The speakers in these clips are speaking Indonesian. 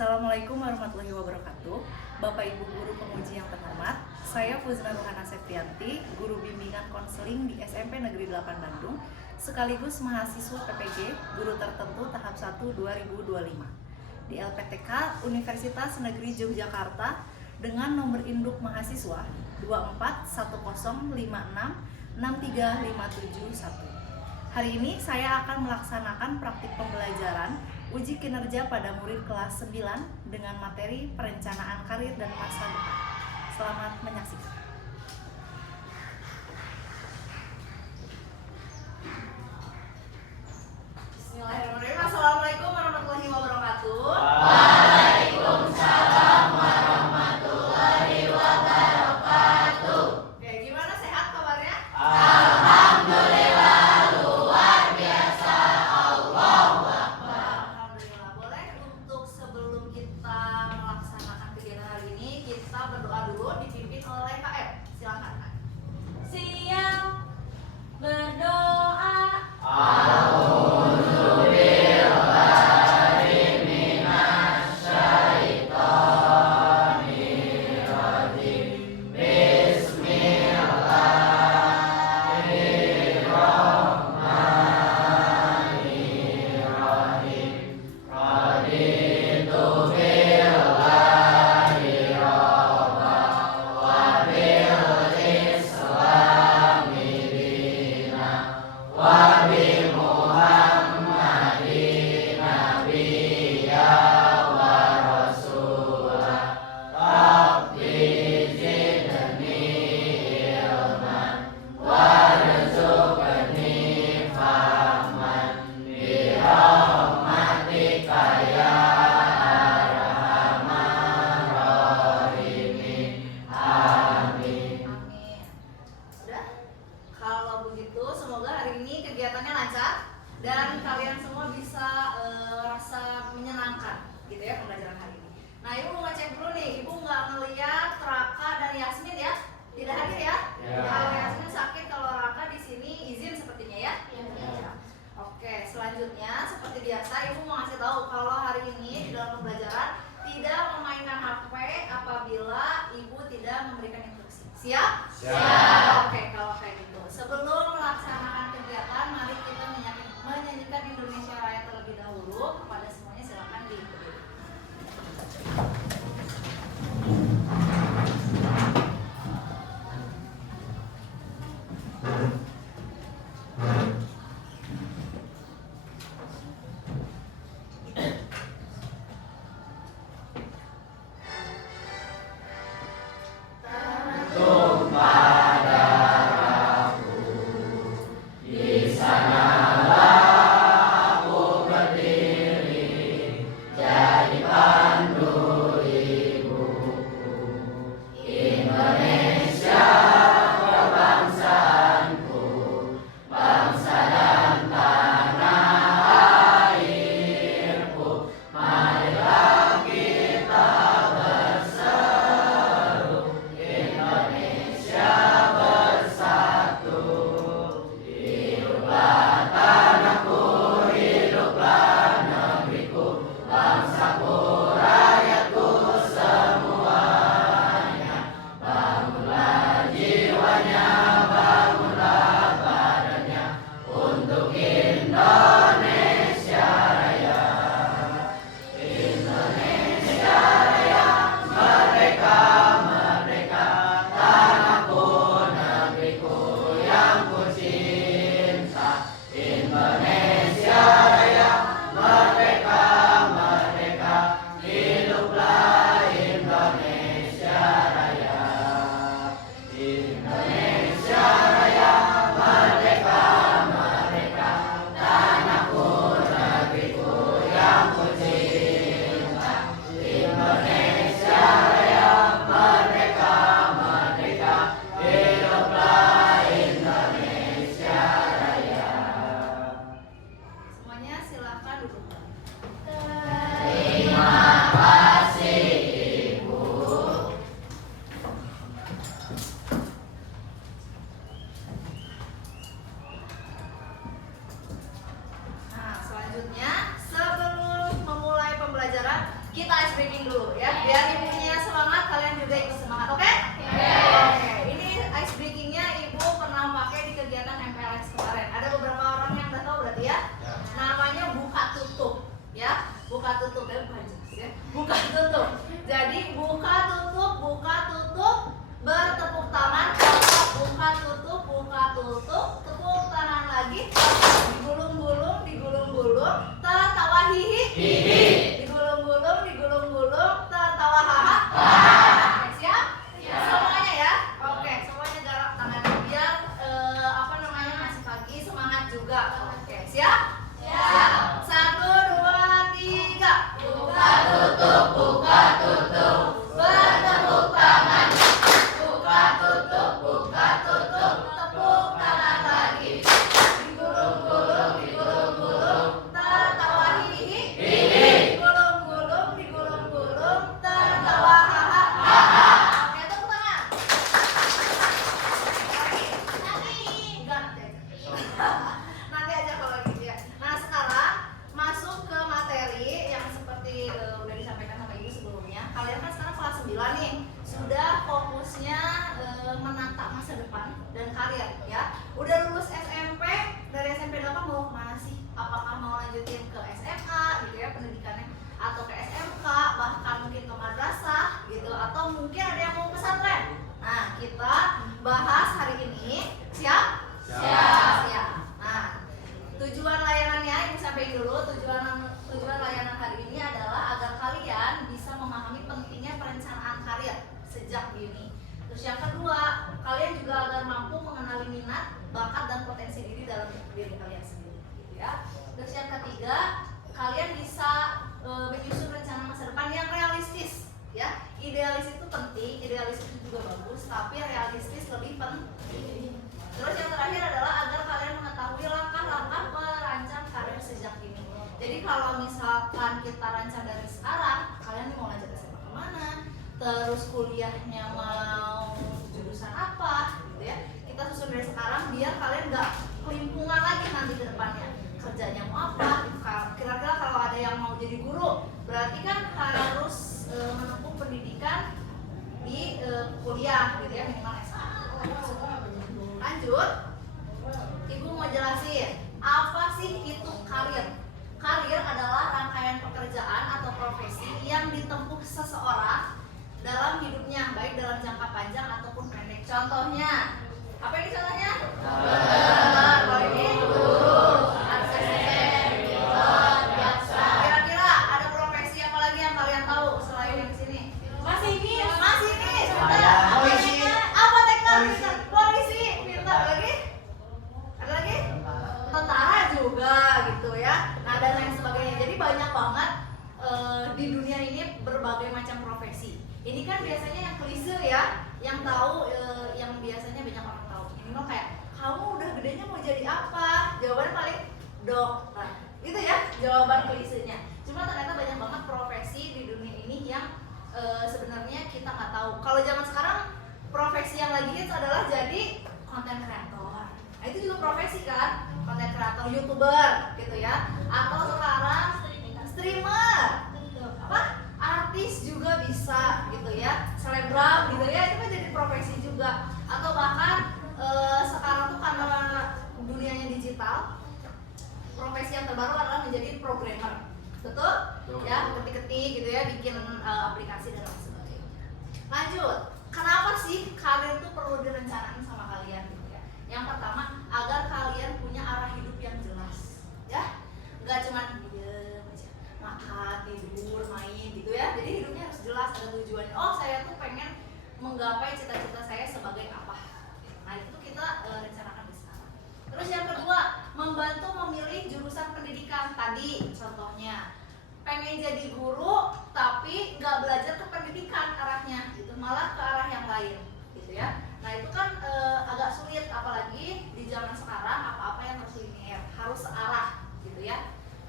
Assalamualaikum warahmatullahi wabarakatuh. Bapak Ibu Guru Penguji yang terhormat, saya Fuzna Ruhana Septianti, Guru Bimbingan Konseling di SMP Negeri 8 Bandung, sekaligus mahasiswa PPG Guru Tertentu Tahap 1 2025 di LPTK Universitas Negeri Yogyakarta dengan nomor induk mahasiswa 241056635771. Hari ini saya akan melaksanakan praktik pembelajaran uji kinerja pada murid kelas 9 dengan materi perencanaan karir dan masa depan. Selamat menyaksikan. Bismillahirrahmanirrahim. Assalamualaikum warahmatullahi wabarakatuh. Waalaikumsalam warahmatullahi wabarakatuh. Oke, gimana, sehat kabarnya? Alhamdulillah, luar biasa. Allahu Akbar. Alhamdulillah. Boleh untuk sebelum kita melaksanakan kegiatan hari ini, kita berdoa dulu dipimpin oleh KM. Silakan. Siap berdoa. Amin. Sudah? Kalau begitu, semoga hari ini kegiatannya lancar dan kalian semua bisa rasa menyenangkan, gitu ya, pembelajaran hari ini. Nah, Ibu mau ngecek dulu nih. Ibu nggak ngeliat Raka dan Yasmin ya? Tidak hadir ya? Ya. Kalau Yasmin sakit, kalau Raka di sini izin sepertinya ya? Ya. Oke, selanjutnya seperti biasa Ibu mau ngasih tahu kalau hari ini di dalam pembelajaran tidak memainkan HP apabila Ibu tidak memberikan instruksi. Siap? Siap. Oke, kalau kayak gitu. Sebelum melaksanakan kegiatan, mari kita menyanyikan Indonesia Raya terlebih dahulu. Kepada semuanya silakan diikuti. Tumpah darahku, di sanalah aku berdiri, jadi pandu ibuku. Indonesia kebangsaanku, bangsa dan tanah airku. Marilah kita berseru, Indonesia bersatu. Hiduplah tanahku, hiduplah negeriku, bangsaku breaking dulu ya. Biar ibunya semangat, kalian juga ikut semangat, oke? Oke. Ini ice breakingnya ibu pernah pakai di kegiatan MPLS kemarin. Ada beberapa orang yang udah tahu berarti ya. Namanya buka tutup, ya. Buka tutup ya, bukan jelas ya. Buka tutup. Jadi buka tutup, bertepuk tangan, buka tutup, tepuk tangan lagi, digulung-gulung, tertawa hihi, digulung-gulung, tertawa haha. Oke, siap? Semuanya ya. Oke, semuanya garap tangannya biar masih pagi, semangat juga. Oke, siap? Siap. 1, 2, 3. Buka tutup, bertepuk tangan. Buka tutup, tepuk tangan lagi. Digulung-gulung, tertawa hihi. Digulung-gulung, tertawa haha. Oke, tepuk tangan. Enggak, nanti aja kalau gitu ya. Nah, sekarang masuk ke materi yang seperti udah disampaikan sama ibu sebelumnya. Kalian kan sekarang kelas 9 nih, sudah fokusnya menata masa depan dan karir ya. Udah lulus SMP, dari SMP 8 mau kemana sih? Apakah mau lanjutin ke SMA gitu ya pendidikannya, atau ke SMK, bahkan mungkin ke madrasah gitu, atau mungkin ada yang mau pesantren. Nah, kita bahas hari ini. Siap? Siap. Nah, tujuan layanannya ibu sampaikan dulu. Tujuan layanan hari ini adalah agar kalian bisa memahami pentingnya perencanaan karir sejak dini. Terus yang kedua, kalian juga agar mampu mengenali minat, bakat dan potensi diri dalam diri kalian sendiri, gitu ya. Terus yang ketiga, kalian bisa menyusun rencana masa depan yang realistis, ya. Idealis itu penting, idealis itu juga bagus, tapi realistis lebih penting. Terus yang terakhir adalah agar kalian mengetahui langkah-langkah merancang karir sejak dini. Jadi kalau misalkan kita rancang dari sekarang, kalian mau lanjut SMA kemana, terus kuliahnya mau jurusan apa, gitu ya. Kita susun dari sekarang biar kalian nggak kelimpungan lagi nanti ke depannya. Kerjanya mau apa? Kira-kira kalau ada yang mau jadi guru, berarti kan harus menempuh pendidikan di kuliah, gitu ya, minimal S1. Lanjut, ibu mau jelasin apa sih itu karir. Karir adalah rangkaian pekerjaan atau profesi yang ditempuh seseorang dalam hidupnya, baik dalam jangka panjang ataupun pendek. Contohnya, apa ini contohnya? Kalau ini guru, asisten, pilot, jaksa. Kira-kira ada profesi apa lagi yang kalian tahu selain yang sini? Masinis. Polisi. Apa teknik? Polisi. Pintar lagi? Ada lagi? Tentara juga gitu ya. Nah, dan lain sebagainya. Jadi banyak banget di dunia ini berbagai macam profesi. Ini kan biasanya yang klise ya, yang tahu, yang biasanya banyak orang tahu. Ini loh kayak, kamu udah gedenya mau jadi apa? Jawabannya paling dokter. Gitu ya, jawaban klisenya. Cuma ternyata banyak banget profesi di dunia ini yang sebenarnya kita nggak tahu. Kalau zaman sekarang profesi yang lagi hits adalah jadi konten kreator. Nah, itu juga profesi kan, konten kreator, YouTuber gitu ya. Atau sekarang streamer, apa? Artis juga bisa gitu ya, selebgram gitu ya, itu kan jadi profesi juga. Atau bahkan sekarang tuh karena dunianya digital, profesi yang terbaru adalah menjadi programmer. Betul? Ya, ketik-ketik gitu ya, bikin aplikasi dan lain sebagainya. Lanjut, kenapa sih karir itu perlu direncanain sama kalian gitu ya? Yang pertama, agar kalian punya arah hidup yang jelas, ya. Nggak cuma diem aja, makan, tidur, main gitu ya. Jadi hidupnya harus jelas, ada tujuannya. Oh, saya tuh pengen menggapai cita-cita saya sebagai apa? Nah, itu kita rencanakan di sekarang. Terus yang kedua, membantu memilih jurusan pendidikan. Tadi contohnya, pengen jadi guru tapi nggak belajar ke pendidikan arahnya gitu, malah ke arah yang lain gitu ya. Nah, itu kan agak sulit, apalagi di zaman sekarang apa-apa yang harus linear, harus searah gitu ya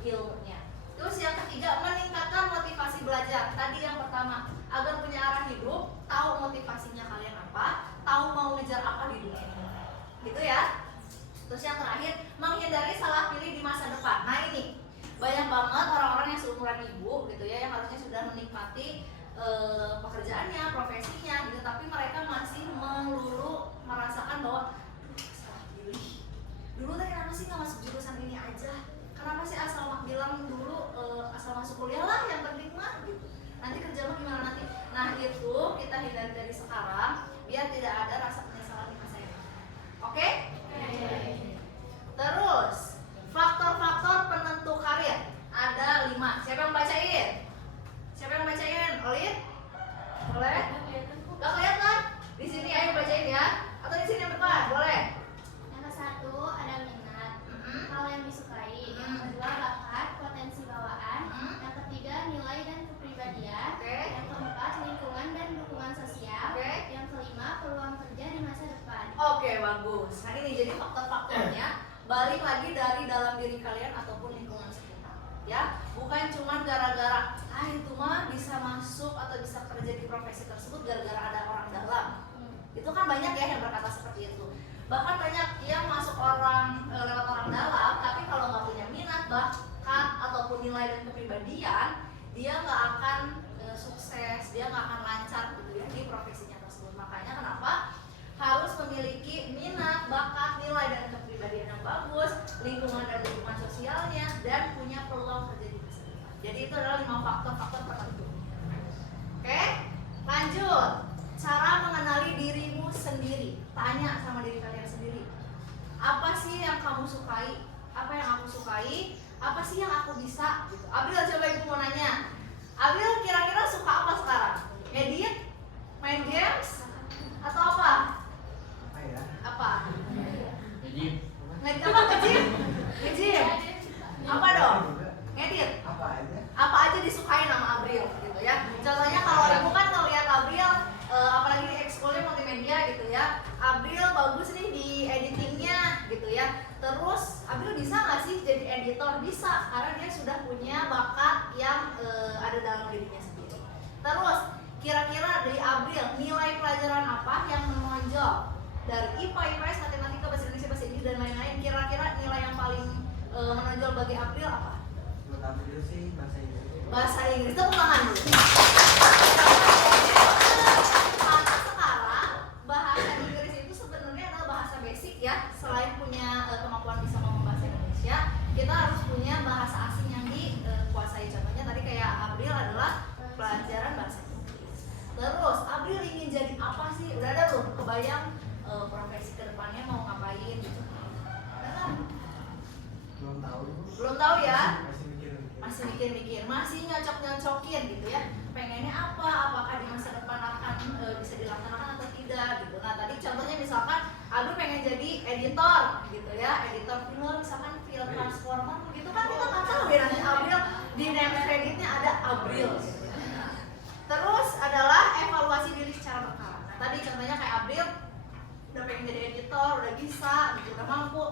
ilmunya. Terus yang ketiga, meningkatkan motivasi belajar. Tadi yang pertama, agar punya arah hidup, tahu motivasinya kalian apa, tahu mau ngejar apa di dunia ini gitu ya. Terus yang terakhir, menghindari salah pilih di masa depan. Nah, ini banyak banget orang-orang yang seumuran ibu gitu ya, yang harusnya sudah menikmati pekerjaannya, profesinya gitu, tapi mereka masih melulu merasakan bahwa salah pilih. Dulu teh kenapa sih nggak masuk jurusan ini aja? Kenapa sih asal bilang dulu asal masuk kuliah lah yang penting mah gitu. Nanti kerja mah gimana nanti? Nah itu kita hindari dari sekarang biar tidak ada rasa penyesalan di masa yang akan. Oke? Terus faktor-faktor penentu karir ada 5. Siapa yang bacain? Siapa yang bacain? Olin? Boleh? Gak kelihatan? Di sini ayo bacain ya. Atau di sini yang depan? Boleh? Yang ke-1 ada minat, hal yang disukai. Yang kedua bakat, potensi bawaan. Yang ketiga nilai dan kepribadian. Oke. Yang keempat lingkungan dan dukungan sosial. Oke. Yang kelima peluang kerja di masa depan. Oke, bagus. Nah ini jadi faktor-faktornya balik lagi dari dalam diri kalian ataupun lingkungan sekitar. Ya, bukan cuma gara-gara itu mah bisa masuk atau bisa kerja di profesi tersebut gara-gara ada orang dalam. Itu kan banyak ya yang berkata seperti itu. Bahkan banyak yang masuk lewat orang dalam, tapi kalau nggak punya minat, bakat ataupun nilai dan kepribadian, dia nggak akan sukses, dia nggak akan lancar gitu ya di profesinya tersebut. Makanya kenapa harus memiliki minat, bakat, nilai dan kepribadian yang bagus, lingkungan dan dukungan sosialnya, dan punya peluang kerja di masa depan. Jadi itu adalah 5 faktor-faktor tertentu. Oke, lanjut. Cara mengenali dirimu sendiri. Tanya sama diri kalian sendiri. Apa sih yang kamu sukai? Apa yang aku sukai? Apa sih yang aku bisa? Gitu. Abril, coba ibu mau nanya. Abril kira-kira suka apa sekarang? Edit? Main games? Atau apa? Apa ya? Apa? Jadi Ngedit apa? Ngejim? Ngejim? Apa dong? Ngedit? apa aja? Apa aja disukai nama Abril gitu ya. Contohnya kalau ibu kan ngeliat Abril apalagi di ekskulnya multimedia gitu ya, Abril bagus nih di editingnya gitu ya. Terus Abril bisa nggak sih jadi editor? Bisa, karena dia sudah punya bakat yang ada dalam dirinya sendiri. Terus kira-kira dari Abril nilai pelajaran apa yang menonjol dari IPA, IPS, matematika, bahasa Indonesia, bahasa Inggris dan lain-lain? Kira-kira nilai yang paling menonjol bagi Abril apa? Menurut Abril sih bahasa Inggris. Bahasa Inggris. Tepuk tangan dulu. Karena sekarang bahasa Inggris itu sebenarnya adalah bahasa basic ya. Selain punya kemampuan bisa ngomong bahasa Indonesia, kita harus punya bahasa asing yang dikuasai. Contohnya tadi kayak Abril adalah pelajaran bahasa Inggris. Terus Abril ingin jadi apa sih? Udah ada tuh kebayang profesi kedepannya mau ngapain gitu? Udah kan? Belum tahu. Belum tahu ya? Masih mikir-mikir. Masih mikir-mikir, masih nyocok-nyocokin gitu ya. Pengennya apa? Apakah di masa depan akan bisa dilaksanakan atau tidak gitu. Nah tadi contohnya misalkan Abril pengen jadi editor gitu ya, editor film, misalkan film Transformer gitu kan kita nggak tahu ya nanti Abril di name creditnya ada Abril gitu ya. Terus adalah evaluasi diri secara berkala. Nah tadi contohnya kayak Abril udah pengen jadi editor, udah bisa gitu, udah mampu.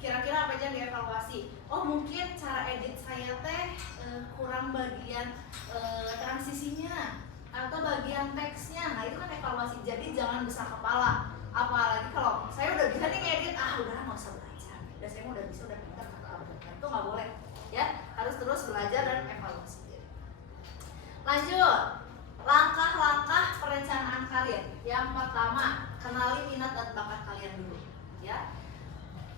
Kira-kira apa aja yang dievaluasi? Oh mungkin cara edit saya teh kurang bagian transisinya atau bagian teksnya. Nah itu kan evaluasi. Jadi jangan besar kepala. Apalagi kalau saya udah bisa nih ngedit, udah nggak usah belajar. Udah saya udah bisa, udah pintar kata Albert. Nah, itu nggak boleh. Ya harus terus belajar dan evaluasi diri. Lanjut. Langkah-langkah perencanaan karir. Yang pertama, kenali minat dan bakat kalian dulu. Ya.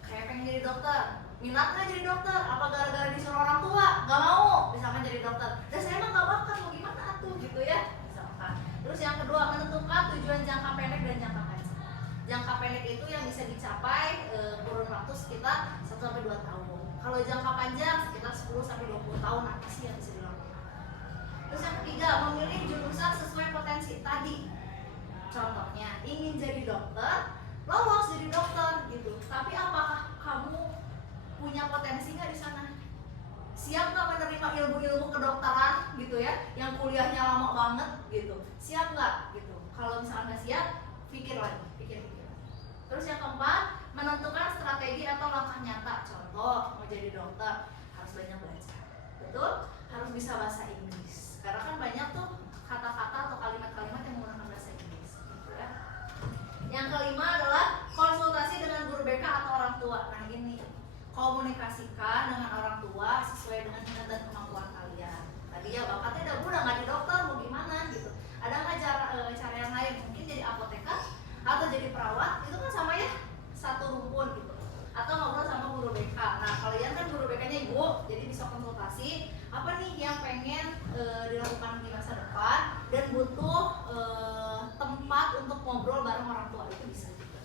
Kayak pengen jadi dokter, minat nggak jadi dokter? Apa gara-gara disuruh orang tua? Gak mau, misalkan jadi dokter. Dan saya emang gak bakat, mau gimana atuh gitu ya, misalkan. Terus yang kedua, menentukan tujuan jangka pendek dan jangka panjang. Jangka pendek itu yang bisa dicapai kurun waktu sekitar 1-2 tahun. Kalau jangka panjang sekitar 10-20 tahun apa sih yang bisa dilakukan. Terus yang ketiga, memilih jurusan sesuai potensi tadi. Contohnya, ingin jadi dokter, lolos jadi dokter gitu. Tapi apakah kamu punya potensi nggak di sana? Siap nggak menerima ilmu-ilmu kedokteran gitu ya, yang kuliahnya lama banget gitu? Siap nggak gitu? Kalau misalnya nggak siap, pikir lagi, pikir. Terus yang keempat, menentukan strategi atau langkah nyata. Contoh, mau jadi dokter harus banyak belajar, betul? Harus bisa bahasa Inggris. Karena kan banyak tuh kata-kata atau kalimat-kalimat yang menggunakan bahasa Inggris, gitu ya. Yang kelima adalah konsultasi dengan guru BK atau orang tua. Nah ini, komunikasikan dengan orang tua sesuai dengan minat apa nih yang pengen dilakukan di masa depan dan butuh tempat untuk ngobrol bareng orang tua, itu bisa juga.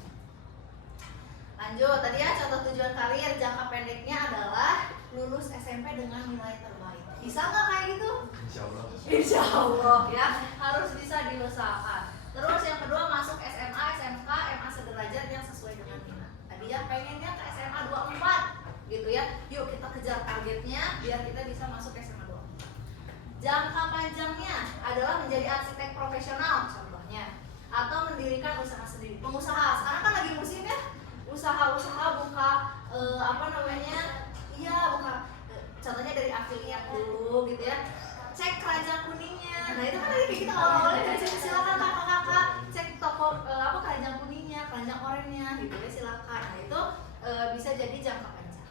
Lanjut, tadi ya contoh tujuan karir jangka pendeknya adalah lulus SMP dengan nilai terbaik. Bisa nggak kayak gitu? Insya Allah. Insya Allah ya, harus bisa diusahakan. Terus yang kedua, masuk SMA, SMK, MA sederajat yang sesuai dengan minat. Tadi ya pengennya ke SMA 24 gitu ya. Yuk kita kejar targetnya biar kita bisa masuk SMA 24. Jangka panjangnya adalah menjadi arsitek profesional contohnya, atau mendirikan usaha sendiri. Pengusaha sekarang kan lagi musim ya, usaha-usaha buka contohnya dari afiliat dulu gitu ya, cek keranjang kuningnya. Nah itu kan tadi kita awalnya dari situ, silakan kakak-kakak cek toko keranjang kuningnya, keranjang oranye gitu ya, silakan. Nah itu bisa jadi jangka panjang.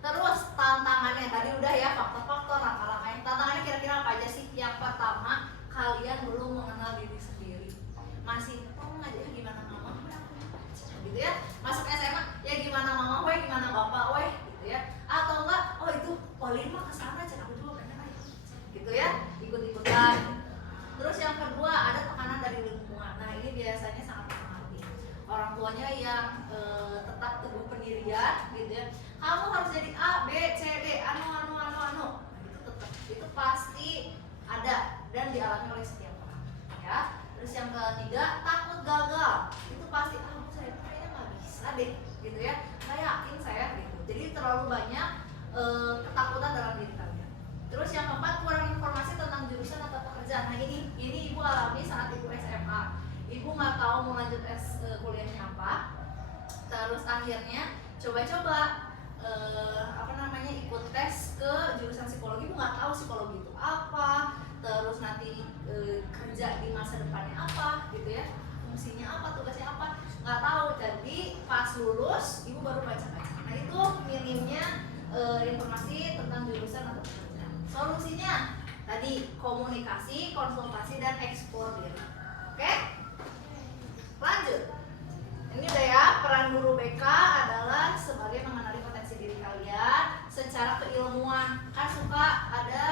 Terus tantangannya tadi udah ya, faktor-faktor, langkah-langkahnya. Tantangannya kira-kira apa aja sih? Yang pertama, kalian belum mengenal diri sendiri, masih ngajak gimana mama gitu ya. Masuk SMA ya gimana mama weh, gimana bapak weh gitu ya. Atau enggak, oh itu Pauline mah kesana aja, aku juga pengen aja gitu ya, ikut-ikutan. Terus yang kedua, ada tekanan dari lingkungan. Nah ini biasanya sangat mempengaruhi orang tuanya yang tetap teguh pendirian gitu ya. Kamu harus jadi A, B, C, D, anu. Nah, itu tetap, itu pasti ada dan dialami oleh setiap orang ya. Terus yang ketiga, takut gagal. Itu pasti, saya kayaknya nggak bisa deh gitu ya, nggak yakin saya gitu. Jadi terlalu banyak ketakutan dalam diri kalian. Terus yang keempat, kurang informasi tentang jurusan atau pekerjaan. Nah ini ibu alami saat ibu SMA. Ibu nggak tahu mau lanjut kuliahnya apa. Terus akhirnya coba-coba ikut tes ke jurusan psikologi. Ibu nggak tahu psikologi itu apa. Terus nanti kerja di masa depannya apa gitu ya, fungsinya apa, tugasnya apa, nggak tahu. Jadi pas lulus ibu baru baca-baca. Nah itu minimnya informasi tentang jurusan atau pekerjaan. Solusinya tadi komunikasi, konsultasi, dan ekspor diri. Oke? Lanjut. Ini udah ya, peran guru BK adalah sebagai mengenali potensi diri kalian secara keilmuan. Kan suka ada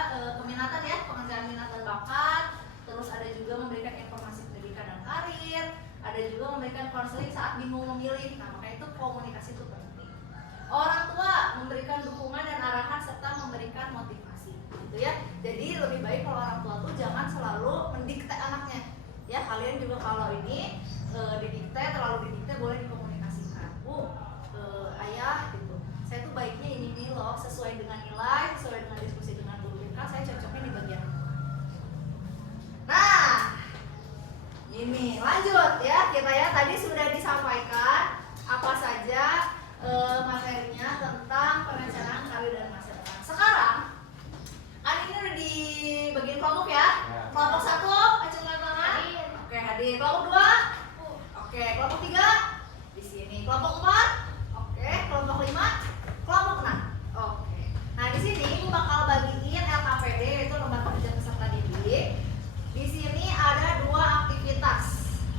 keminatan ya, pengerjaan minat dan bakat. Terus ada juga memberikan informasi pendidikan dan karir. Ada juga memberikan konseling saat bingung memilih. Nah makanya itu komunikasi itu penting. Orang tua memberikan dukungan dan arahan serta memberikan motivasi gitu ya. Jadi lebih baik kalau orang tua tuh jangan selalu mendikte anaknya ya. Kalian juga kalau ini terlalu didikte, boleh dikomunikasikan. Bu, ayah gitu, saya tuh baiknya ini loh, sesuai dengan nilai, sesuai dengan diskusi dengan guru BK, saya cocoknya di bagian apa. Nah ini lanjut ya, kita ya tadi sudah disampaikan apa saja materinya tentang perencanaan karir dan masa depan. Sekarang ini udah dibagiin kelompok ya. Kelompok 1 acungkan tangan. Oke, hadir. Kelompok 2. Oke, kelompok 3 di sini. Kelompok 4. Oke, kelompok 5. Kelompok 6. Oke. Nah, di sini Ibu bakal bagiin LKPD, yaitu lembar kerja peserta didik. Di sini ada 2 aktivitas.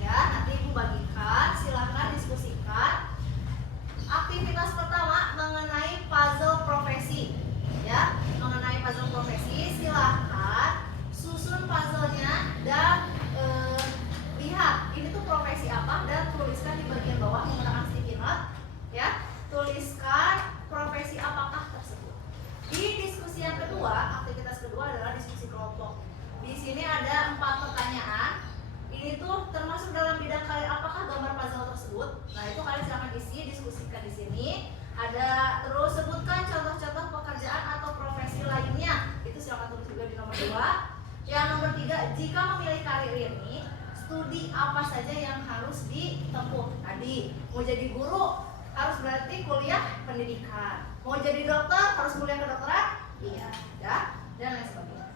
Ya, nanti Ibu bagikan, silahkan diskusikan. Aktivitas pertama mengenai puzzle profesi. Ya, mengenai puzzle profesi, silahkan susun puzzle-nya dan lihat ini tuh profesi apa dan tuliskan di bagian bawah menggunakan sticky note ya. Tuliskan profesi apakah tersebut. Di diskusi yang kedua, aktivitas kedua adalah diskusi kelompok. Di sini ada 4 pertanyaan. Ini tuh termasuk dalam bidang karir apakah gambar puzzle tersebut. Nah itu kalian silahkan isi, diskusikan di sini. Ada terus sebutkan contoh-contoh pekerjaan atau profesi lainnya. Itu silahkan tulis juga di nomor 2. Yang nomor 3, jika memilih karir ini, studi apa saja yang harus ditempuh. Tadi mau jadi guru harus berarti kuliah pendidikan. Mau jadi dokter harus kuliah kedokteran? Iya, ya, dan lain sebagainya.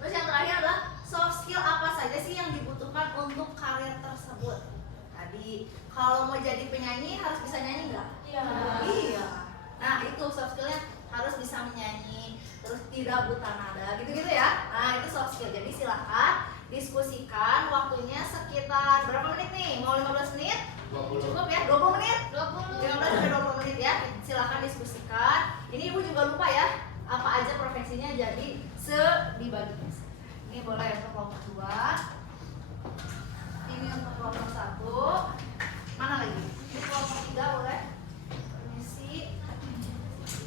Terus yang terakhir adalah soft skill apa saja sih yang dibutuhkan untuk karir tersebut. Tadi kalau mau jadi penyanyi harus bisa nyanyi nggak? Iya. Iya. Nah itu soft skillnya harus bisa menyanyi, terus tidak buta nada, gitu-gitu ya. Nah itu soft skill. Jadi silahkan diskusikan, waktunya sekitar berapa menit nih? Mau 15 menit? 20. Cukup ya? 20 menit? 20. 15 sampai 20 menit ya. Silahkan diskusikan. Ini Ibu juga lupa ya, apa aja profesinya, jadi dibagi. Ini boleh untuk kelompok 2, ini untuk kelompok 1, mana lagi? Ini kelompok 3 boleh. Permisi.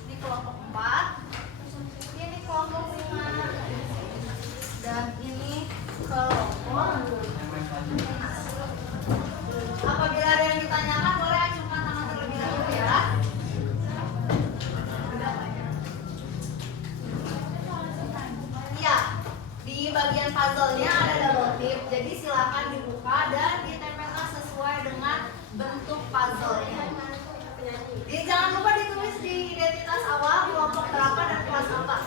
Ini kelompok 4, ini kelompok 5, dan ini kelompok 6. Apabila ada yang ditanyakan boleh acungkan tangan terlebih dahulu ya. Ya, di bagian puzzle-nya ada double tip, jadi silakan dibuka dan ditempelkan sesuai dengan bentuk puzzle-nya. Jadi jangan lupa ditulis di identitas awal kelompok berapa dan kelas apa.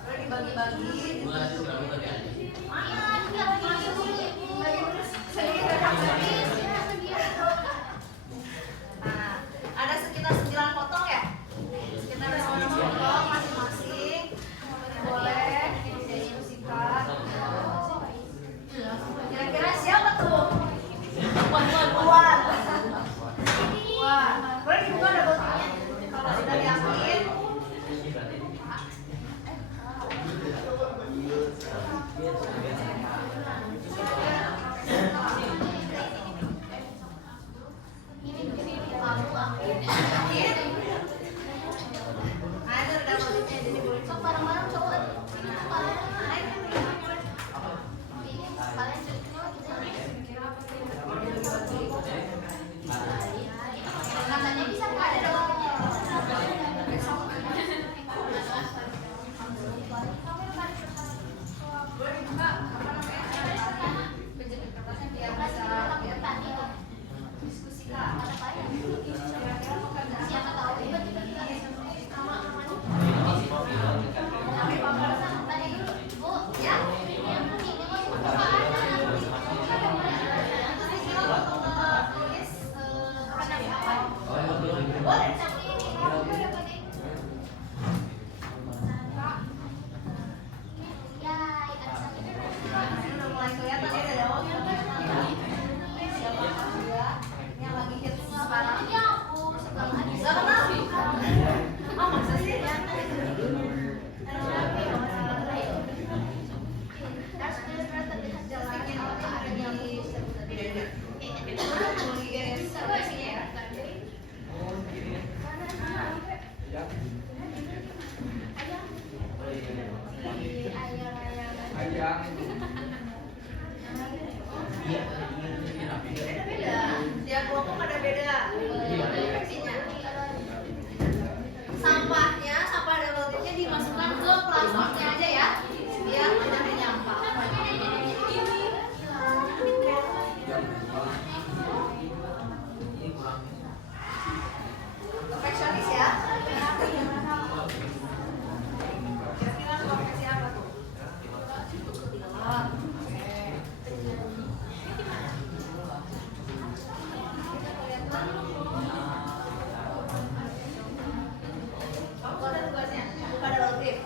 Boleh dibagi-bagi. Nah, ada sekitar 9 potong ya? Sekitar 9 potong masing-masing. Boleh didiskusikan. Kira-kira siapa tuh? Puan. Boleh dibuka double tipnya. Kalau sudah yakin. Katanya bisa ada dalam Boleh dibuka apa namanya? Penjepit kertasnya biar bisa diskusikan. Kira-kira pekerjaan siapa tahu tiba-tiba kita tadi dulu Bu ya? yang ini mau apaan Tulis apa? Boleh tapi ini mau dapat ini ya ada satu Ini udah mulai kelihatan ya dari awal. Siapa dia yang lagi hits sekarang? ini aku sebelah Gak kenal? Oh masa sih? Beda-beda. Tiap kelompok ada beda versinya. Sampahnya, sampah double tipnya dimasukkan ke plastiknya aja ya, biar mudah menyampah. Perfeksionis ya. Kira-kira profesi apa tuh? Kamu ada tugasnya, buka double tip.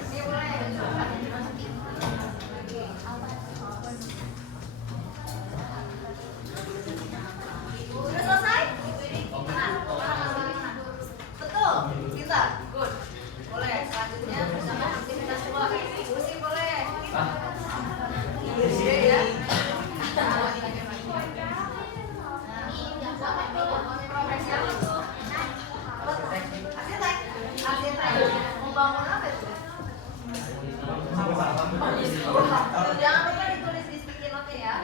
Ini boleh. Udah selesai? Betul, bisa, good. Boleh, selanjutnya bersama aktivitas keluar. Kursi boleh. Iya ya. Profesi apa tuh? Arsitek. Arsitek. Mau bangun apa tuh? Jangan lupa ditulis di sticky note ya.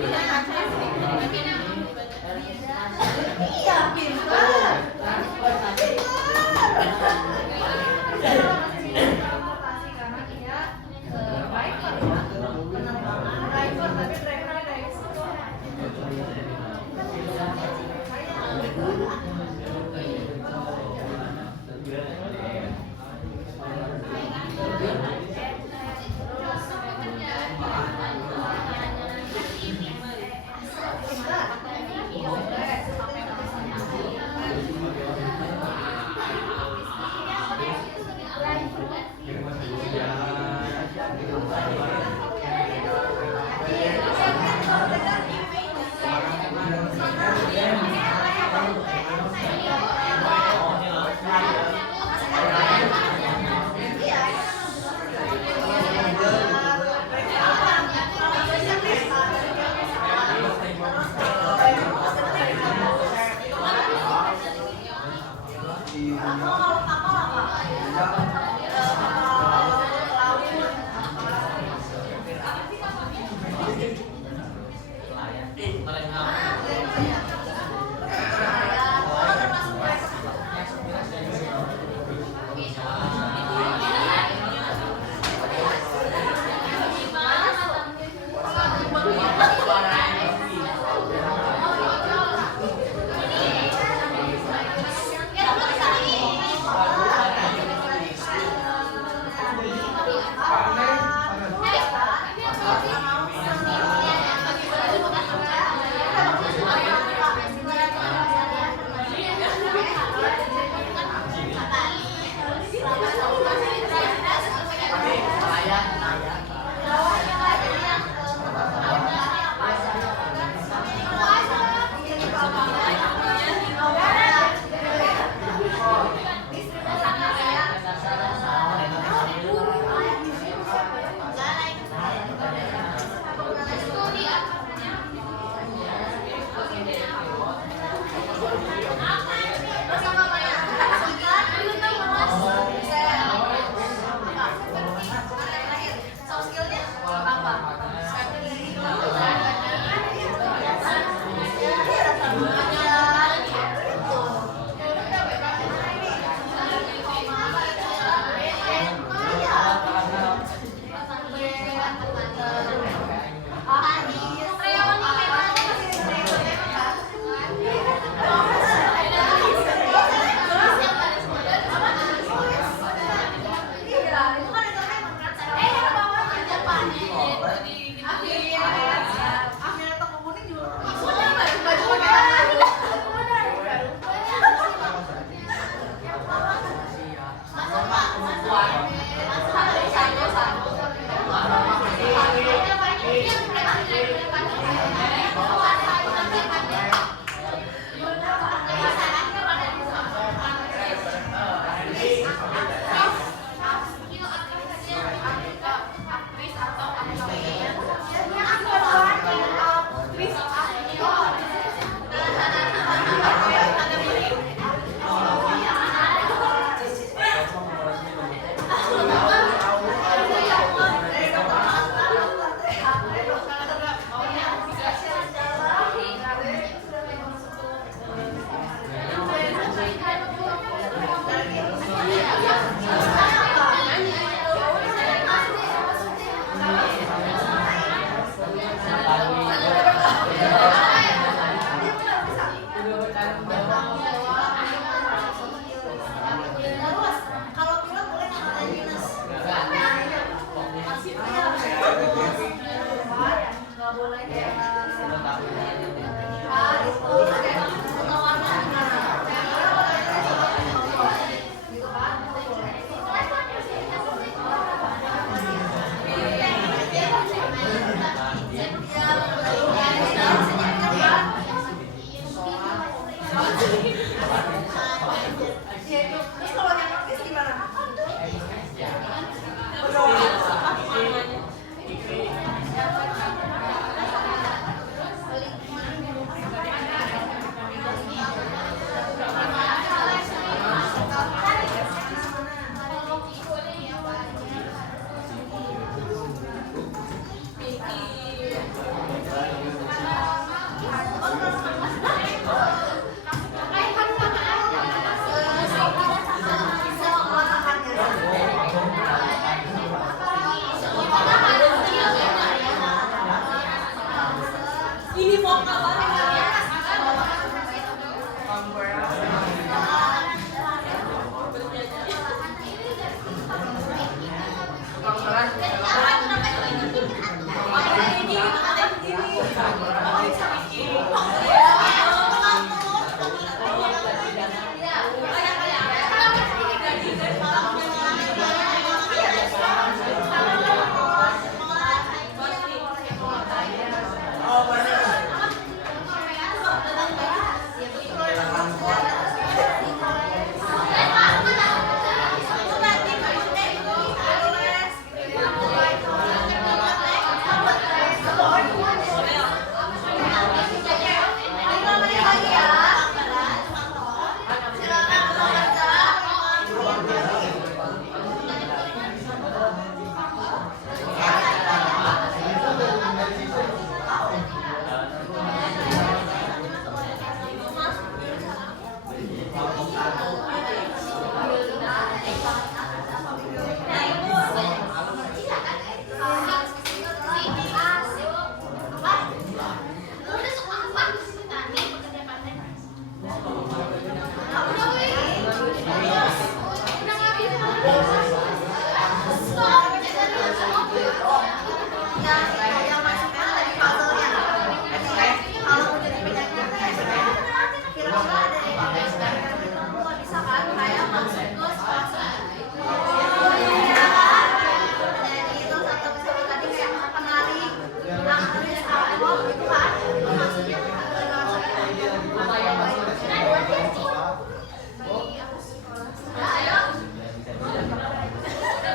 Iya, pintar. Transportasi karena dia driver ya, penerbangan driver tapi drivernya dari situ.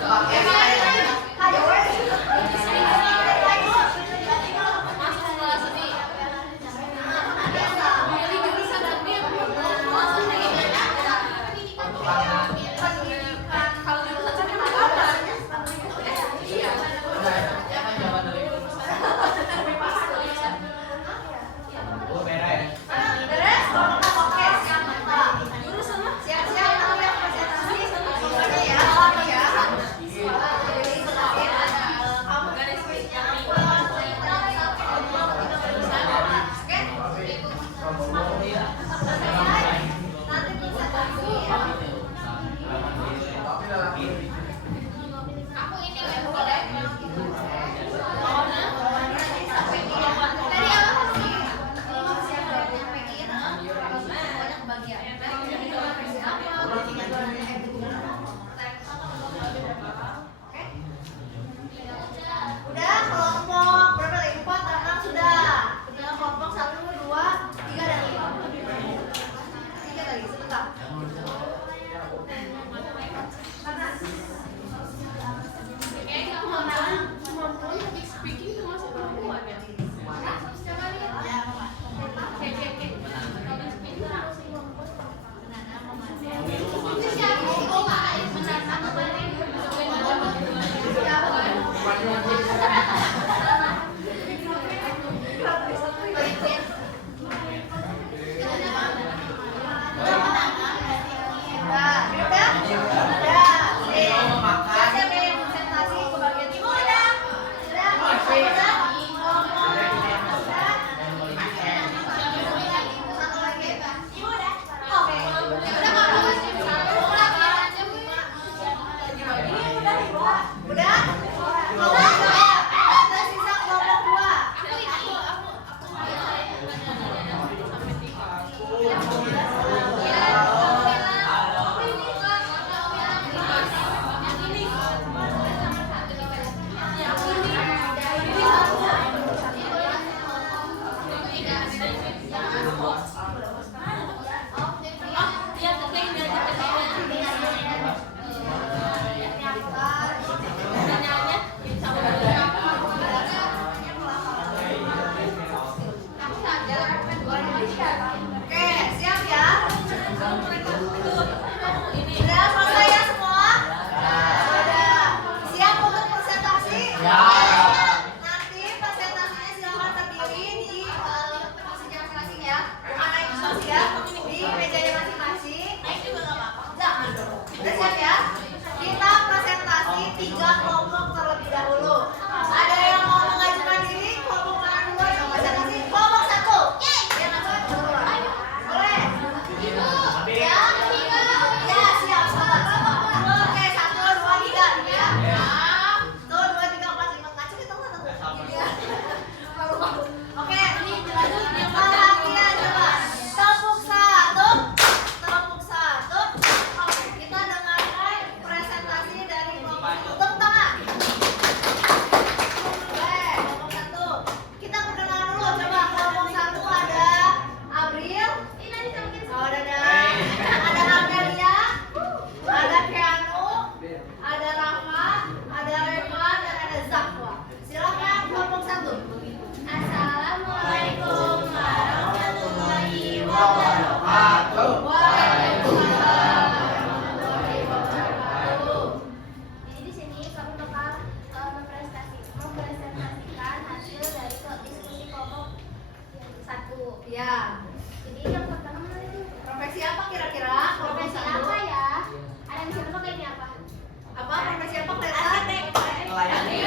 Oke, Ya. Jadi yang pertama itu Profesi apa kira-kira? profesi apa ya? Ada yang bisa nebak ini apa? Apa profesi apa kelihatan? Melayani.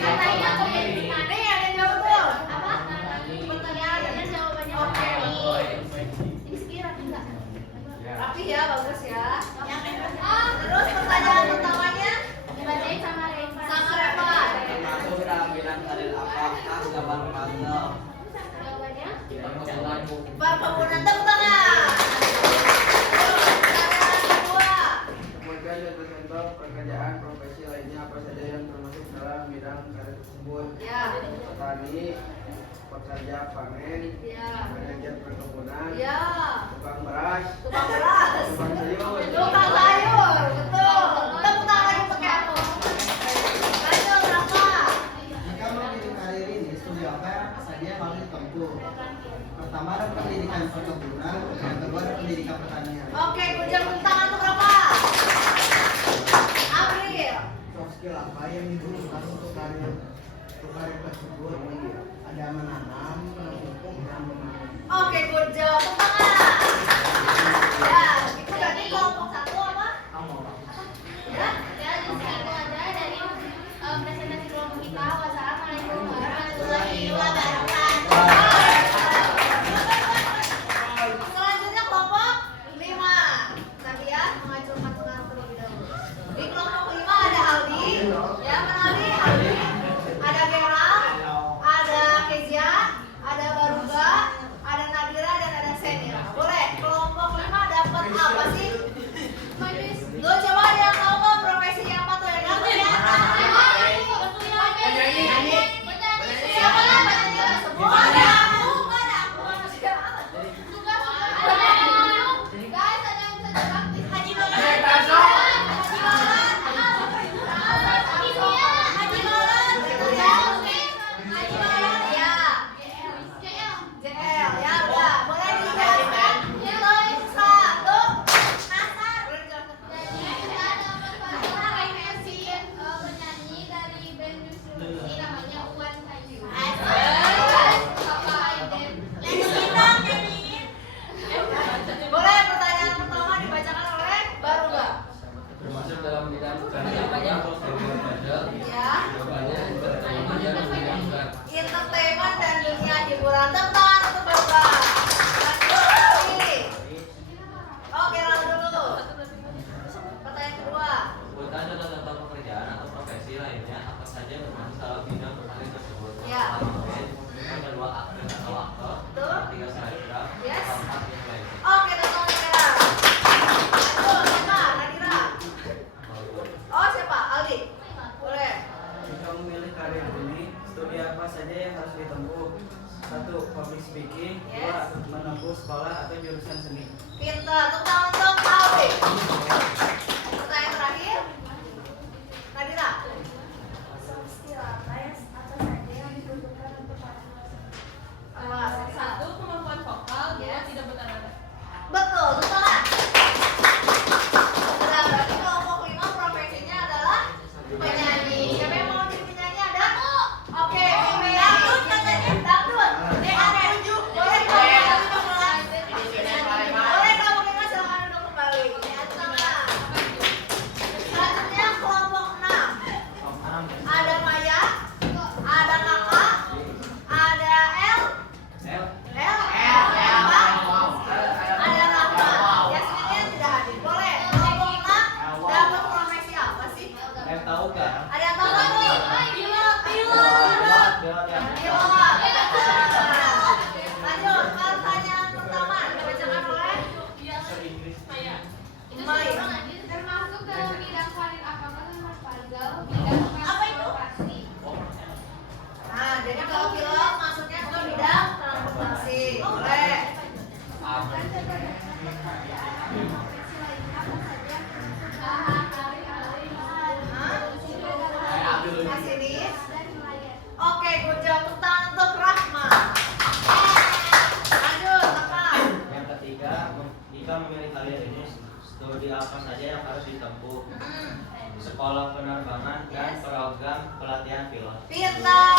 Katanya komedi. Nih ada yang jawab betul. Apa? Betul Ya, ya. benar jawabannya Oke. Ini segini rapi enggak? Rapi ya, bagus ya. Yang kedua. Terus pertanyaan pertamanya Dibacain sama Reva. sama Reva. Termasuk dalam bidang karir apakah gambar puzzle? Jawabannya Perkebunan tepuk tangan. Terus pertanyaan kedua. Kemudian contoh pekerjaan profesi lainnya apa saja yang termasuk dalam bidang karir tersebut. Ya. Petani, pekerja panen, Ya. manajer perkebunan, Ya. tukang beras, Tukang beras. tukang sayur. Tukang sayur. Betul. Tepuk tangan lagi untuk aku. Lanjut Rafa. Jika memilih karir ini, studi apa saja yang harus ditempuh? Pertama ada pendidikan perkebunan, yang kedua ada pendidikan pertanian. Oke, kunjung tepuk tangan untuk Rafa. April. Soft skill apa yang dibutuhkan untuk karir tersebut? Ada menanam, memupuk, dan memanen. Oke, good job. Tepuk tangan. Ya, itu berarti kelompok satu apa? Ya. Ya, di sini itu ada dari presentasi kelompok kita. Wassalamualaikum warahmatullahi wabarakatuh. Selanjutnya kelompok 5. Nadia mengajukan pengaruh terlebih dahulu. Di kelompok 5 ada Aldi. Ya, mana Aldi? Aldi. Ada Gerald, ada Kezia, ada Baruga, ada Nadira dan ada Senira. Boleh. Kelompok 5 dapat apa sih? Lo coba ada yang tahu nggak profesinya apa tuh yang dapat ya? Siapa namanya? Semua ada aku, nggak ada aku. Siapa? Guys, ada yang bisa jawab? Haji Maulana. Haji Maulana. Betul ya? Haji Maulana. Ya. JL. Ya udah. Boleh dijelaskan? Boleh. 1. Nasar. Boleh dijelaskan? Penyanyi dari band ini namanya Uwan Kayu. Boleh pertanyaan pertama dibacakan oleh Baruga. Termasuk dalam bidang karir apakah gambar puzzle? Ya. Jawabannya entertainment dan dunia hiburan. Entertainment dan dunia hiburan. Tepuk tangan untuk Baruga. Lanjut lagi. Oke, lalu dulu. Pertanyaan kedua. Sebutkan contoh contoh pekerjaan atau profesi lainnya apa saja yang termasuk dalam bidang karir tersebut. Ya. Pertama, band. Yang kedua, aktris atau aktor. Betul. Yang ketiga, selebgram. Yes. Keempat, influencer. Oke, teman-teman sekarang. Lanjut, siapa? Nadira. Oh, siapa? Aldi. Boleh. Jika memilih karir ini, studi apa saja yang harus ditempuh? 1. Public speaking. 2. Menempuh sekolah atau jurusan seni. Pintar. Tepuk tangan untuk Aldi. Pertanyaan terakhir. Nadira. Satu, kemampuan vokal, dua, tidak buta nada. Betul, tepuk tangan. Nah, berarti kelompok 5 profesinya adalah penyanyi. Siapa yang mau jadi penyanyi? Ada? Oke, Mimi. Dangdut katanya. Dangdut. DAD. Boleh kelompok 5 Boleh kelompok 5 silakan duduk kembali. Tengah. Selanjutnya kelompok 6. Ada Maya, ada Kakak, ada El, ada Rahma. Yasminnya tidak hadir. Boleh. Kelompok 6 dapat profesi apa sih? Yang tahu kan? Ada yang tahu nggak tuh? Pilot. Pilot yang Lanjut, pertanyaan pertama dibacakan oleh Mai. Termasuk dalam bidang karir apakah Mas Fazal? Bidang Apa itu? transportasi. Nah, jadi kalau pilot masuknya ke bidang transportasi. Boleh. Masinis. Oke, good job. Tepuk tangan untuk Rahma. Lanjut, Kakak. Yang ketiga, jika memilih karir ini, studi apa saja yang harus ditempuh? Sekolah penerbangan dan program pelatihan pilot. Pintar.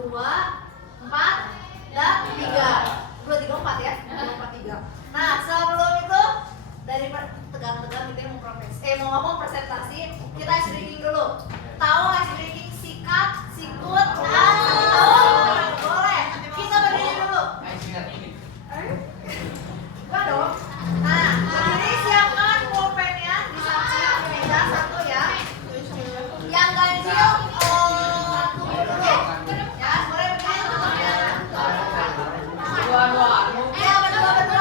2, 4, dan 3. 2, 3, 4 ya. 2, 4, 3. Nah, sebelum itu dari tegang-tegang kita mau ngomong presentasi, kita ice drinking dulu. Tahu ice drinking sikat, sikut, tahu? Boleh. Kita berdiri dulu. Enggak dong. Nah, berdiri siapkan pulpennya di samping meja satu ya. Yang ganjil tunggu dulu. Ya, boleh berdiri dulu ya. Berdua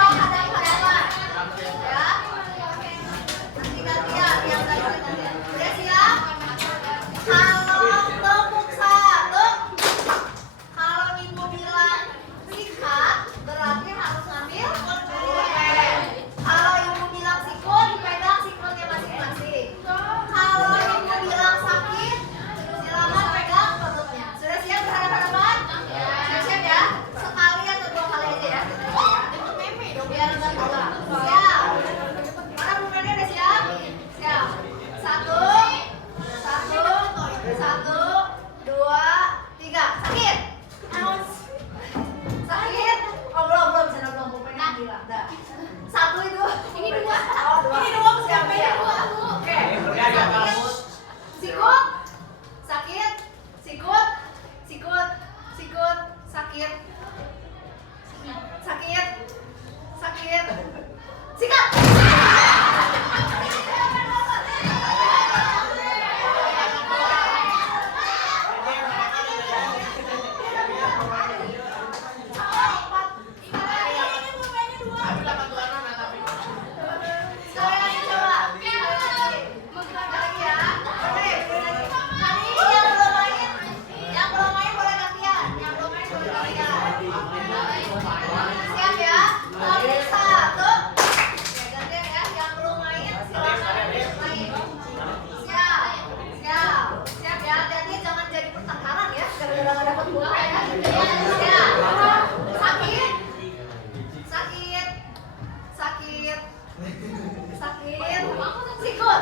hadap-hadapan. Ya. Ganti-gantian, yang ganti-gantian. Udah siap? Kalau tepuk satu, kalau ibu bilang sikat, berarti harus ngambil pulpen. Kalau ibu bilang sikut, pegang sikutnya masing-masing. Kalau ibu bilang sakit, silakan pegang perutnya. Sudah siap berhadapan-hadapan? Siap-siap ya? Sekali atau 2 kali aja ya? Biar nggak telat. Siap. Mana pulpennya udah siap? Siap. 1, 2, 3. Sakit? Sakit? Oh belum sana belum pulpennya gila. Dah. 1 itu. Ini 2. Oh 2. Ini 2 siap ya. Oke. Sikut? Sakit? Sikut? Sakit? Sikat! Siap ya? Lagi 1. Oke, gantian ya. Yang belum main silakan main. Siap ya. Hati-hati jangan jadi pertengkaran ya. Gara-gara nggak dapat pulpen ya. Siap. Sakit. Sikut. Sakit, sikat.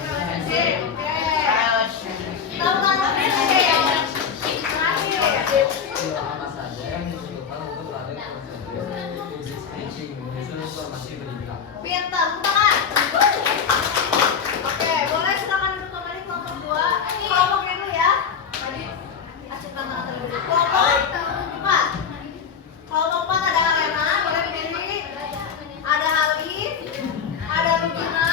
C. Oke. Tahu-tahu ini ya. Terakhir. Apa saja yang dibutuhkan untuk praktek public speaking menyusun informasi pendidikan. Pintar, tangan. Oke, boleh silakan duduk kembali kelompok 2. Kelompok ini dulu ya. Tadi acungkan tangan terlebih dulu. Kelompok 4. Kelompok 4 ada Arena, boleh berdiri. Ada Alif, ada Rugina,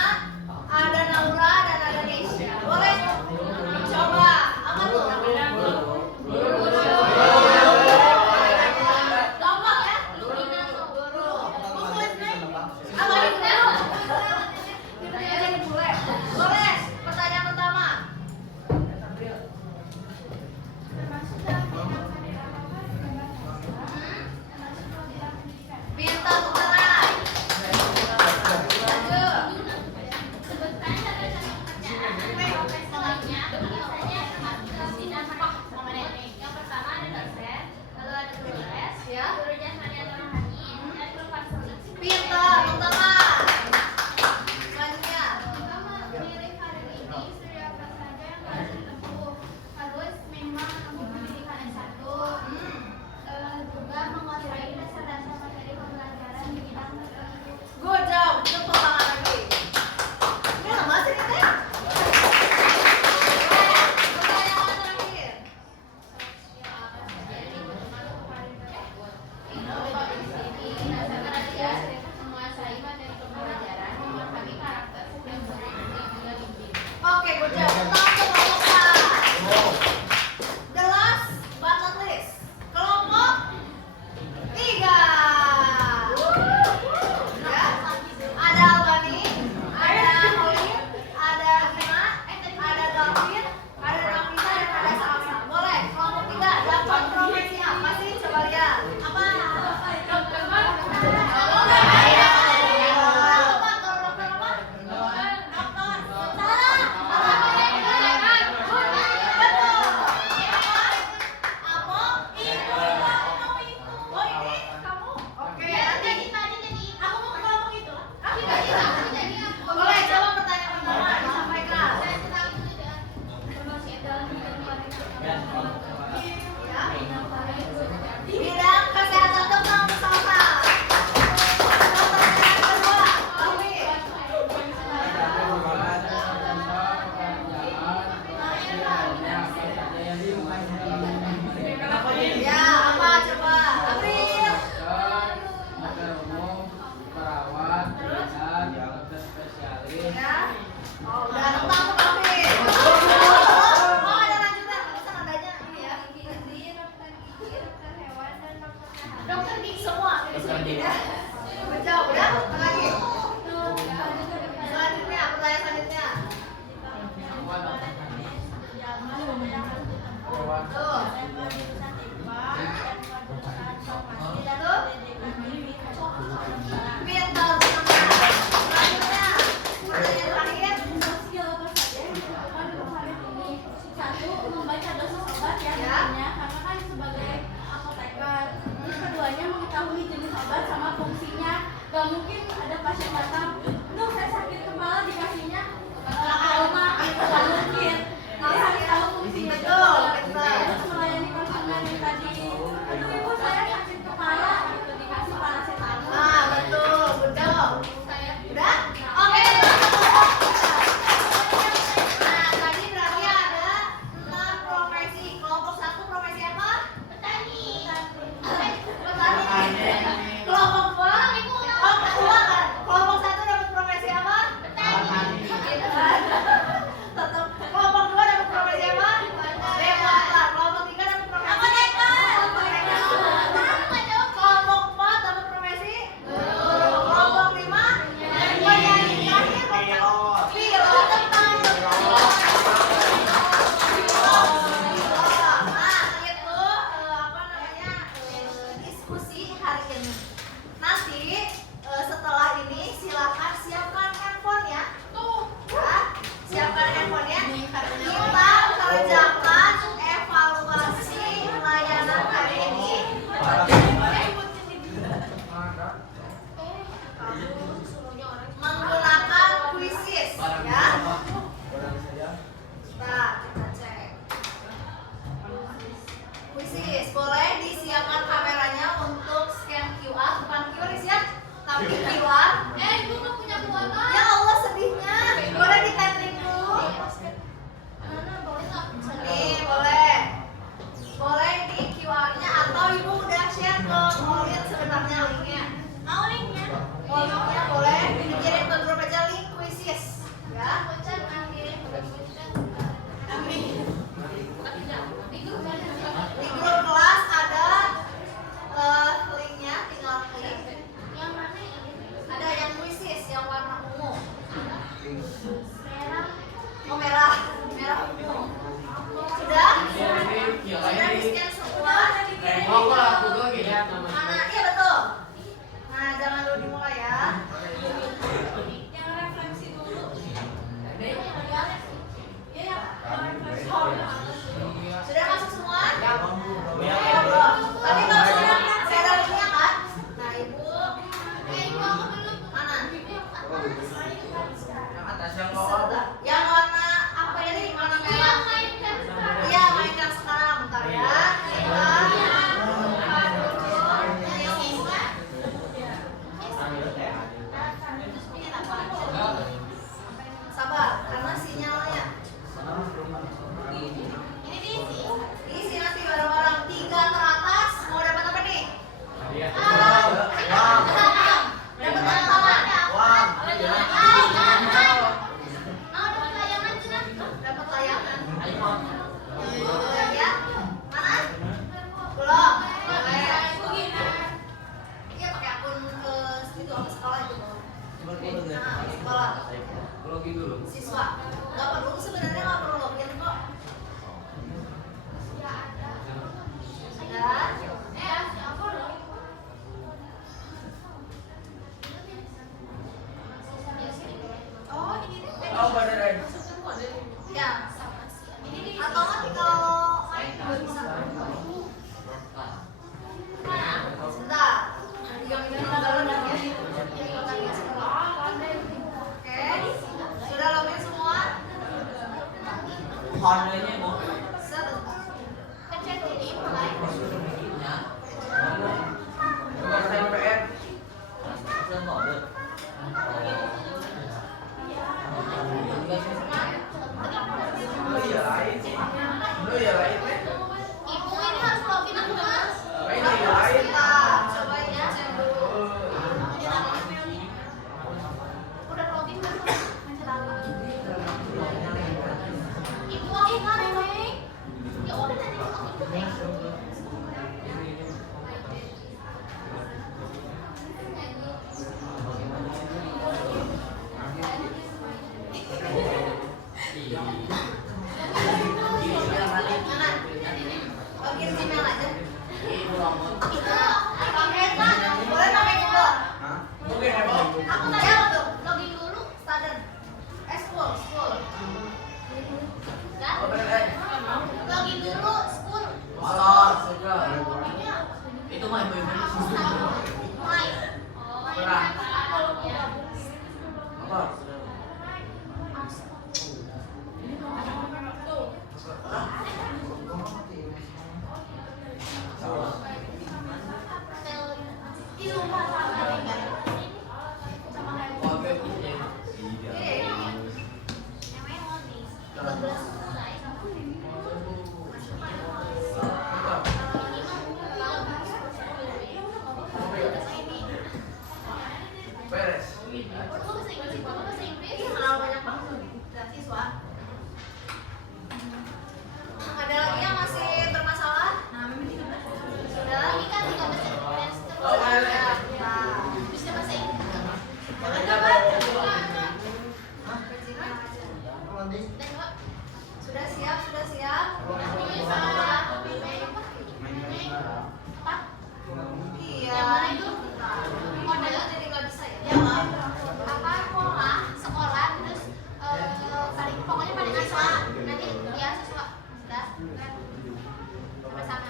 ada Naura, dan ada Nesya. Boleh? Coba. Apa tuh? Gampang ya? Guru. Apa itu? Yang warna apa ini? Warna merah. Iya, mainkan sekarang. Bentar ya. Sabar, karena sinyalnya. Ini diisi. Isi nanti bareng-bareng 3 teratas. Mau dapat apa nih? Dapat tantangan. Mau dapat layangan Cina? Dapat layangan. Ya. Mana? Belum. Iya pakai akun itu apa sekolah itu? Nah, sekolah. Login dulu. Siswa. Nggak perlu sebenarnya nggak perlu login kok. Sudah. Oh, ini deh. Oh, beneran. Ya. Atau nggak kalau bisa. Sebentar. Yang ini agak rendah ya. Oke. Sudah login semua? Hardware-nya mau Sebentar. Pencet ini mulai. Coba saya PR. langsung order. Lu ya lain. Lu ya lain. Ibu ini harus login aku Mas. Lain ya lain. Sebentar. Coba ya cek dulu. Udah login belum? Pencet apa? Ibu login kan, Neng? Ya udah nanti login Neng. Mana? Login Gmail aja. Itu pakai Kak. Boleh pakai Google. Hah? Mungkin ya, Bang. Aku tadi Ya betul. login dulu. Standar. School. Ya. Oh, beneran. Login dulu school. Salah, sudah. Itu mah ibu-ibu Mulai. Berah. Ya. Apa? Di rumah sama Rika. Sama Rika. Oke, iya. Namanya Moni. 13 mulai. Beres. Iya, kenal banyak banget dan siswa. Ada lagi yang masih bermasalah? Sudah. Ini kan 13 experience terus. Oh, boleh. Nah, Bisa bahasa Inggris. jangan dapat. Dan Mbak, Sudah siap, sudah siap. bisa Pak, Iya. yang mana itu? Model jadi nggak bisa ya? Yang apa sekolah terus paling pokoknya paling asal nanti dia siswa sudah sampai sana.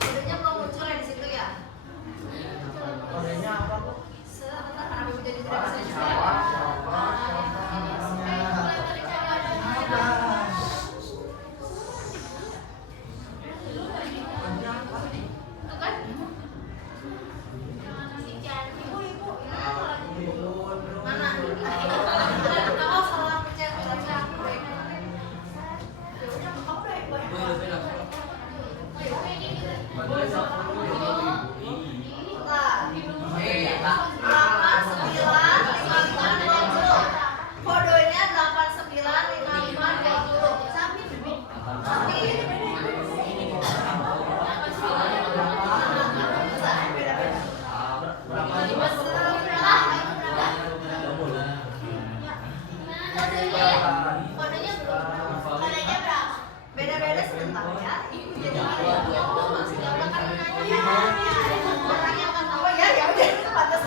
Kodenya belum muncul ya di situ ya? Kodenya apa, Bu? Sebentar, karena Ibu jadi tidak bisa juga. Tuh kan? Si cantik. Mana? Kamu salah pencet saja. Kodenya 8959. Kodenya berapa? Beda-beda sebentar ya. Jadi Ya udah kan nanya. orang yang nggak tahu ya udah pantas.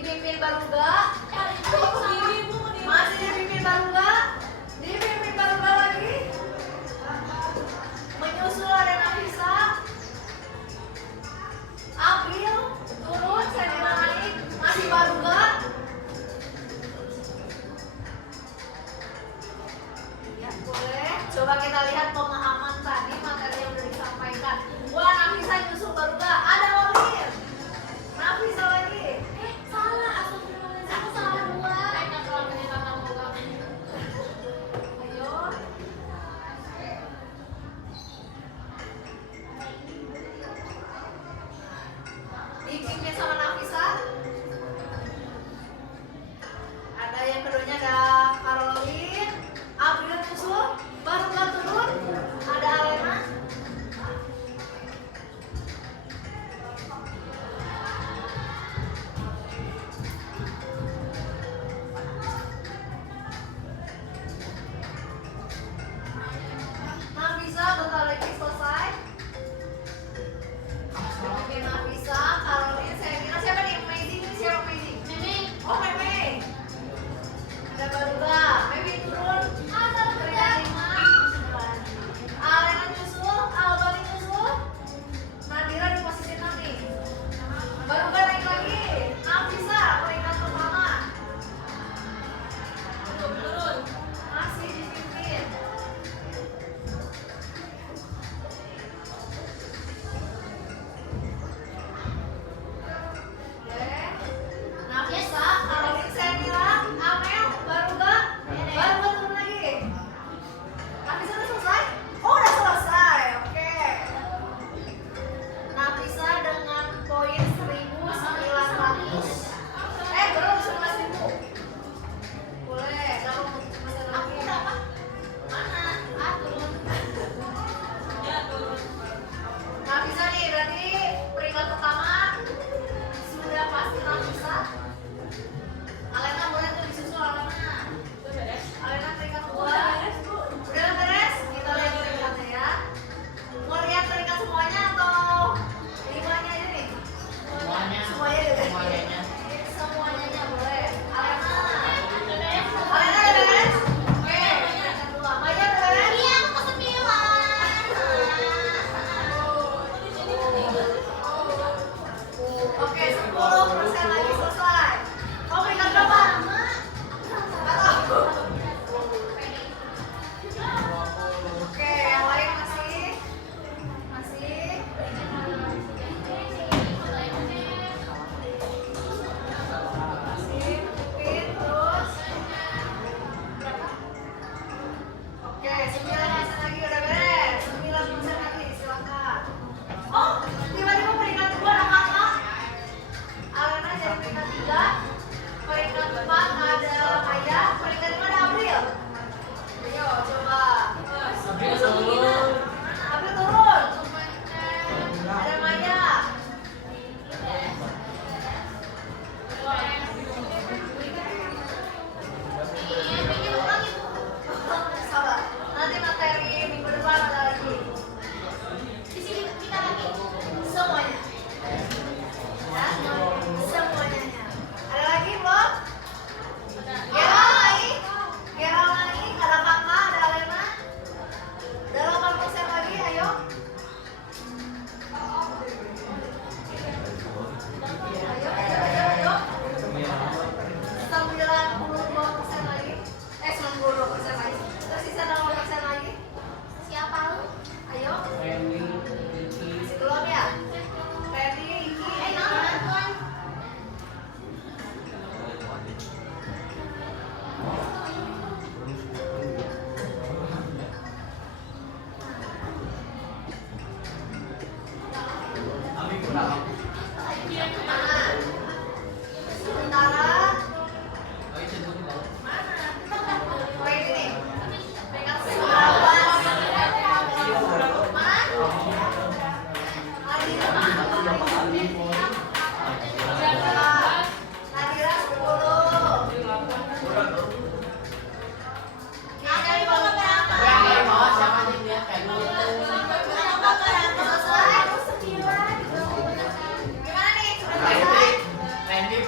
Dipimpin baru gak? Masih dipimpin baru gak? Dipimpin baru gak lagi? Menyusul ada Nafisa, April, turun, Sanira naik, masih baru gak? Ya boleh, coba kita lihat pemahaman tadi materi yang sudah disampaikan. Wah, Nafisa nyusul baru gak? Ada Olin, Nafisa lagi. Salah, aku salah dua. Ayo. Dipimpin sama Nafisa.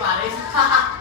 Paris.